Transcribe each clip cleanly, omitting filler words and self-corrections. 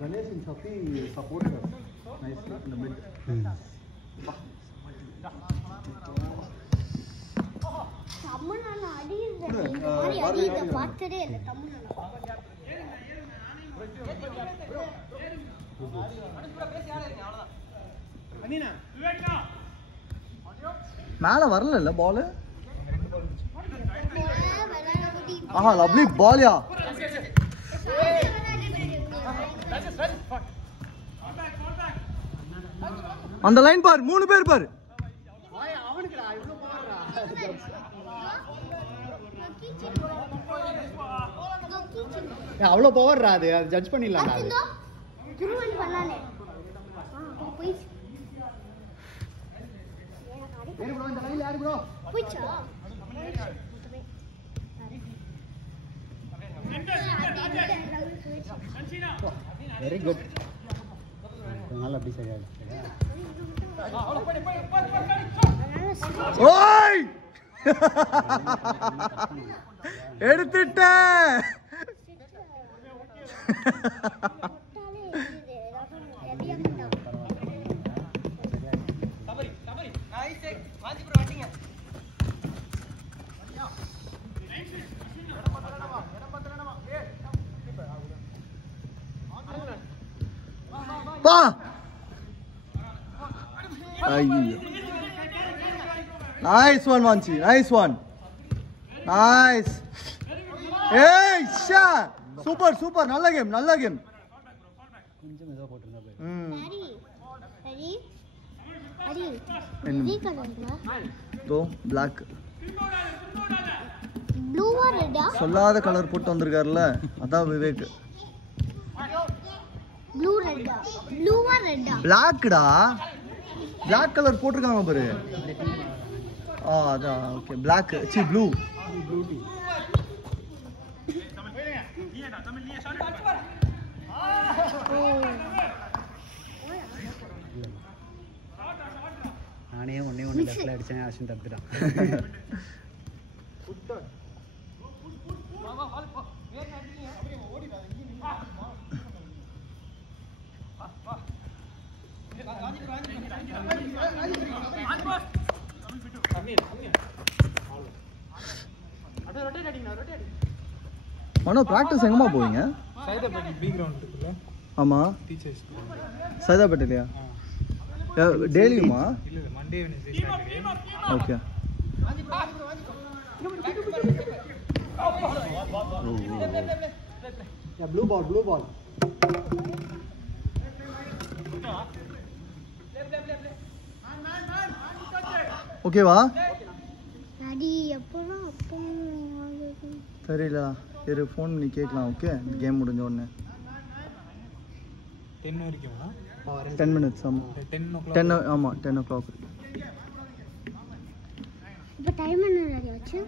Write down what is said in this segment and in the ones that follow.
Ganesh and Shafi supported us nicely in the mid. மேல வரல பால். ஆஹா lovely Palya. அந்த line பார், 3 பேர் பார். அவ்வளோ பவர்ரா அது ஜட்ஜ் பண்ணிடலாம். Very good. நல்லா அப்படி சரியா ஓய் எடுத்துட்ட. பா nice one Manchi, nice one, nice. Hey sha, super super, நல்ல கேம் நல்ல கேம். கொஞ்சம் மெதுவா போட்டுங்க ஹரி ஹரி ஹரி கலர்ல தோ black blue or red சொல்லாத கலர் போட்டு வந்திருக்காருல அதான் Vivek. blue or red black டா, black கலர் போட்டுருக்காங்க பாரு. அதான் ஓகே black சி blue. நானே ஒண்ணே லெஃப்ட்ல அடிச்சேன், அஸ்வின் தப்பிட்டான். மனோ பிராக்டிஸ் எங்கம்மா போவீங்க? சைதாப்பேட்டை பி கிரவுண்ட் இருக்குல்ல. ஆமா டீச்சர்ஸ் சைதாப்பேட்டையா? டெய்லியுமா? இல்ல Monday Wednesday Saturday. Okay. Blue ball. ஓகேவா? டாடி எப்போலாம் அப்பா தெரியல, இரு ஃபோன் பண்ணி கேட்கலாம். ஓகே கேம் முடிஞ்ச உடனே 10 வரைக்குமா? 10 minutes. ஆமா 10 ஆமா 10 o'clock. இப்போ டைம் என்ன ஆச்சு?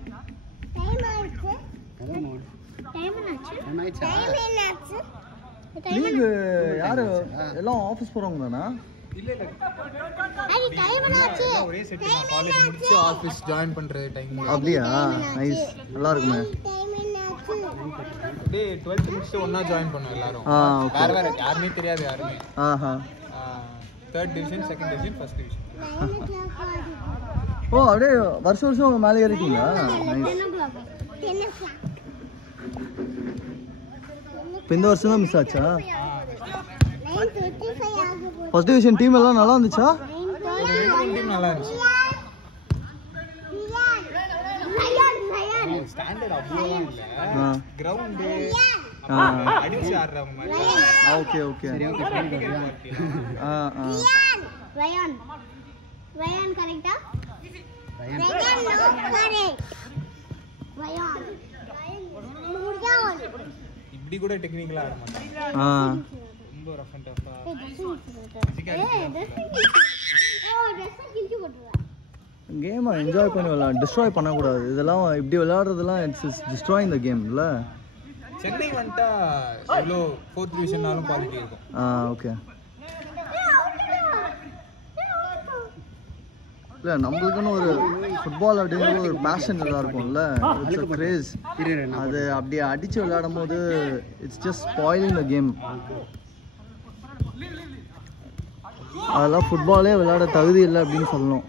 டைம் ஆச்சு. நீங்க யாரு எல்லாம் ஆபீஸ் போறவங்க தானா? இல்ல ஒரே செட் தான். காலேஜ் முடிச்சு ஆபீஸ் ஜாயின் பண்ற டைம். அப்படியா? நைஸ், நல்லா இருக்குமே. டேய் 12th முடிச்சு ஒண்ணா ஜாயின் பண்ணோம் எல்லாரும். வேற வேற யாருமே தெரியாது யாருமே. ஆஹா. 3rd division, 2nd division, 1st division. ஓ அப்படியே வருஷம் மேலே ஏறிட்டீங்களா? நைஸ். இந்த வருஷம் தான் மிஸ் ஆச்சா? ஃபர்ஸ்ட் டிவிஷன் டீம் எல்லாம் நல்லா இருந்துச்சா? டீம் நல்லா இருந்துச்சு. ஸ்டாண்டர்ட் அவ்வளவுதான் இல்ல. கிரவுண்ட் அடிச்சு ஆடுறவங்க மாதிரி. ஓகே ஓகே சரி ஓகே. ரயான் கரெக்ட்டா? ரயான் இப்படி கூட டெக்னிக்கலா ஆட மாட்டாங்க. ரொம்ப ரஃப் அண்ட் டஃப்பா. கேமை என்ஜாய் பண்ணி விளையாட, டிஸ்ட்ராய் பண்ணக்கூடாது. இதெல்லாம் இப்படி விளையாடுறதுலாம் இட்ஸ் டிஸ்ட்ராயிங் த கேம் இல்லை. சென்னை வந்துட்டா எவ்வளோ 4th டிவிஷன்னாலும் குவாலிட்டி இருக்கும். ஓகே. இல்லை நம்மளுக்குன்னு ஒரு ஃபுட்பால் அப்படிங்கிற ஒரு பேஷன் எல்லாம் இருக்கும்ல, இட்ஸ் அ கிரேஸ். அது அப்படியே அடித்து விளையாடும் போது it's just spoiling the game. அதெல்லாம் ஃபுட்பாலே விளையாட தகுதி இல்லை அப்படின்னு சொல்லணும்.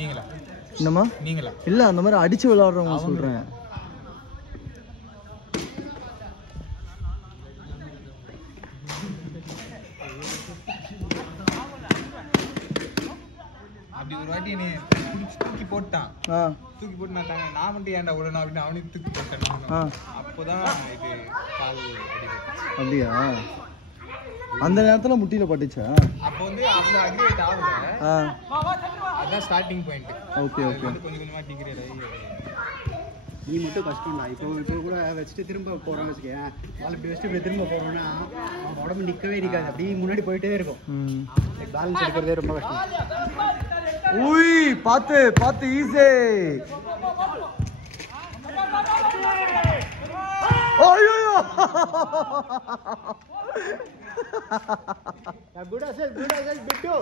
நீங்களா என்னம்மா? நீங்களா? இல்லை, அந்த மாதிரி அடித்து விளையாடுறவங்க சொல்கிறேன். அப்படி ஒரு வாட்டி நீ தூக்கி போட்டான், தூக்கி போட்டு நான் மட்டும் ஏன்டா விடணும் அப்படின்னு அவனையும் தூக்கி போட்டேன். அப்போதான் இது கால் அடிபட்டு. அப்படியா? அந்த நேரத்தில் முட்டியில் பட்டுச்சா? அப்போ வந்து அவ்வளோ அக்ரிவேட் ஆகல, அதான் ஸ்டார்டிங் பாயிண்ட். Okay okay. கொஞ்சம் கொஞ்சமாக டிகிரேட் ஆகி நீ மட்டும் கஷ்டம்டா. இப்போ கூட வச்சுட்டு திரும்ப போகிறோம்னு வச்சுக்கேன், கால் இப்படி வச்சுட்டு இப்படி திரும்ப போகிறோன்னா அவன் உடம்பு நிற்கவே நிற்காது, அப்படியே முன்னாடி போயிட்டே இருக்கும். பேலன்ஸ் எடுக்கிறதே ரொம்ப கஷ்டம். உய், பார்த்து பார்த்து ஈஸி. ஐயோ, குட் அசல் பிட்டு.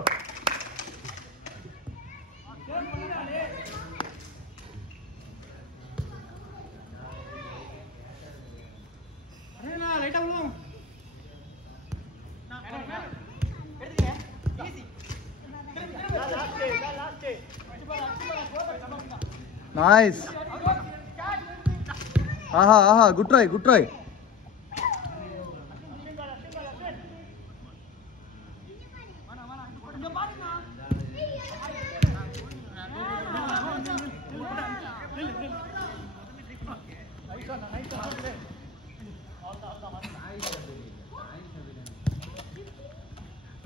Nice. Aha, good try.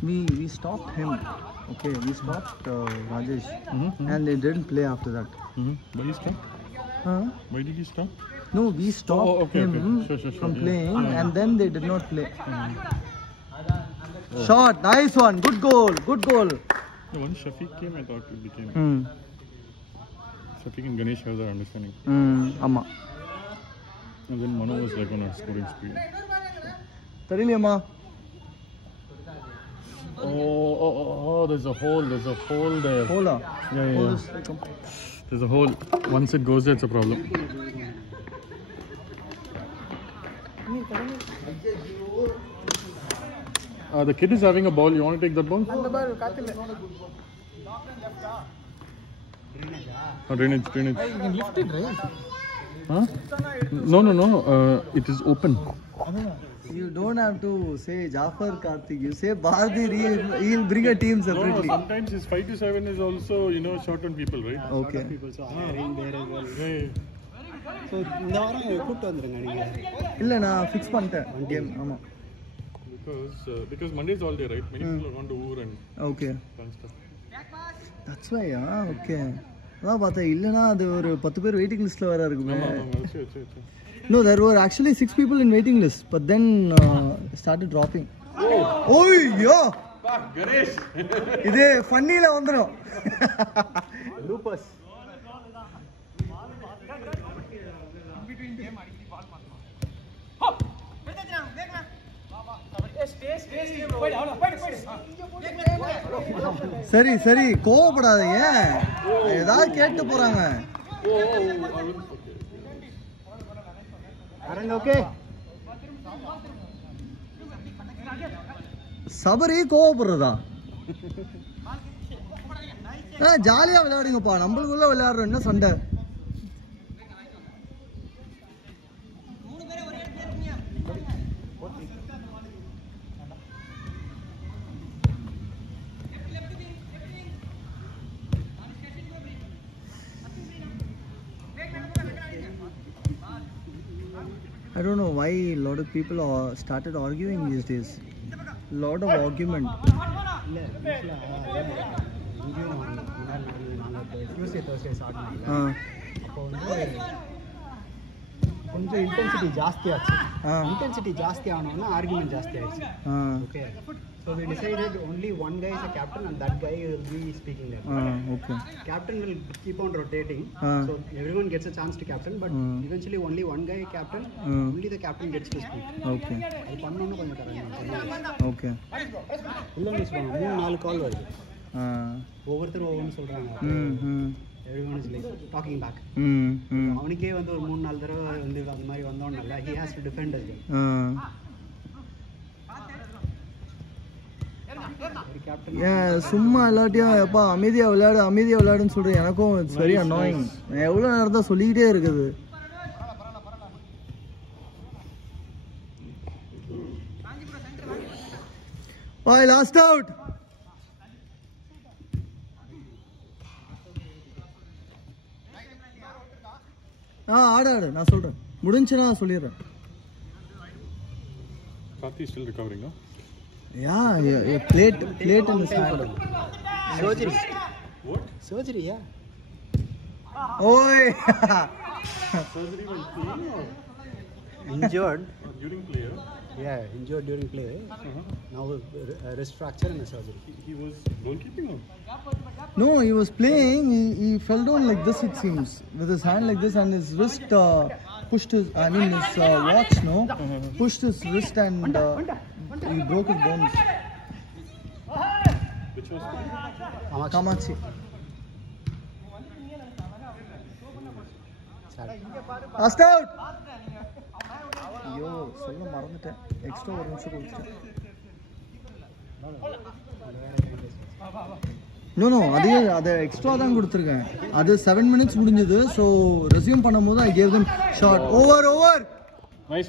We stopped him. Okay, we stopped Rajesh, and they didn't play after that. Why you stop? Why did you stop? No, we stopped him from playing, and then they did not play. Shot, nice one, good goal. No, once Shafiq came, I thought it became. Shafiq and Ganesh have their understanding. Amma. And then Manu was like on a scoring spree. Tariliyama. Oh, there's a hole there. Hola. Yeah. There's a hole. Once it goes there, it's a problem. The kid is having a ball. You want to take that ball? Drainage. You can lift it, right? Huh? No. It is open. You don't have to say Jafar Karthik. You say Bhardi. He'll bring a team separately. No, sometimes his 5 to 7 is also, short on people, right? Okay. People so hiring there as well. Yeah. So இந்த வாரம் கூப்பிட்டு வந்துருங்க நீங்க. இல்ல, நான் fix பண்ணிட்டேன் game. ஆமா. Because Monday is all day, right? Many people are going to Ur and Okay. stuff. That's why, okay. அதான் பார்த்தேன், இல்லைனா அது ஒரு 10 பேர் வெயிட்டிங் லிஸ்ட்டில் வேறு இருக்குமே. No, there were actually 6 people in waiting list, but then started dropping. Oh, yeah! Ganesh! இதே ஃபன்னியில் வந்துடும். லூப்பஸ். சரி கோவப்படாதீங்க, ஏதாவது கேட்டு போறாங்க. ஓகே, சபரி கோவப்படுறதா? ஜாலியா விளையாடுங்கப்பா, நம்மளுக்குள்ள விளையாடுறோம், என்ன சண்டை? I don't know why a lot of people started arguing these days. Lot of argument. இல்லை இங்கேயும் நாங்கள் டியூஸ்டே தர்ஸ்டே ஸ்டார்ட் பண்ணல. அப்போ வந்து கொஞ்சம் இன்டென்சிட்டி ஜாஸ்தி ஆச்சு. ஆ. இன்டென்சிட்டி ஜாஸ்தி ஆனோன்னா ஆர்குமெண்ட் ஜாஸ்தி ஆயிடுச்சு. ஆ. Okay. So we decided only one guy is a captain and that guy will be speaking there. Okay. Captain will keep on rotating. Ah. So everyone gets a chance to captain, but eventually only one guy captain. Only the captain gets to speak. Okay. அது பண்ணனும் கொஞ்சம் கரெக்ட்டா. Okay. இல்ல miss பண்ணோம். 3-4 கால் வருது. ஒவ்வொருத்தரும் ஒவ்வொன்னு சொல்றாங்க. Everyone is like talking back. அவனுக்கே வந்து ஒரு 3-4 தடவை வந்து அந்த மாதிரி வந்தோம்னால he has to defend as well. சும்மா எல்லாத்தையும் எப்பா அமைதியா விளையாடுன்னு சொல்றேன். எனக்கும் இட்ஸ் வெரி அனாயிங். எவ்வளவு நேரம் தான் சொல்லிக்கிட்டே இருக்குது. பாய் லாஸ்ட் அவுட். ஆடு நான் சொல்றேன். முடிஞ்சுன்னா நான் சொல்லிடுறேன். Karthi is still recovering, no? Yeah, plate in his hand. Surgery. What? Surgery, yeah. Oi. Surgery when playing or Injured. during play? Yeah, injured during play. Now wrist fracture and a surgery. He was goalkeeping or? No, he was playing. He fell down like this, it seems, with his hand like this, and his wrist pushed his. I mean, his watch, no, pushed his wrist, and he broke his bones. Which was? Kamachi. Last out. ஐயோ சொல்ல மறந்துட்டேன். Extra ஒரு நிமிஷம் கொடுத்துட்டேன். No அதை extra தான் கொடுத்துருக்கேன். அது 7 minutes முடிஞ்சது. ஸோ ரெஸ்யூம் பண்ணும்போது I gave them short over. Nice one.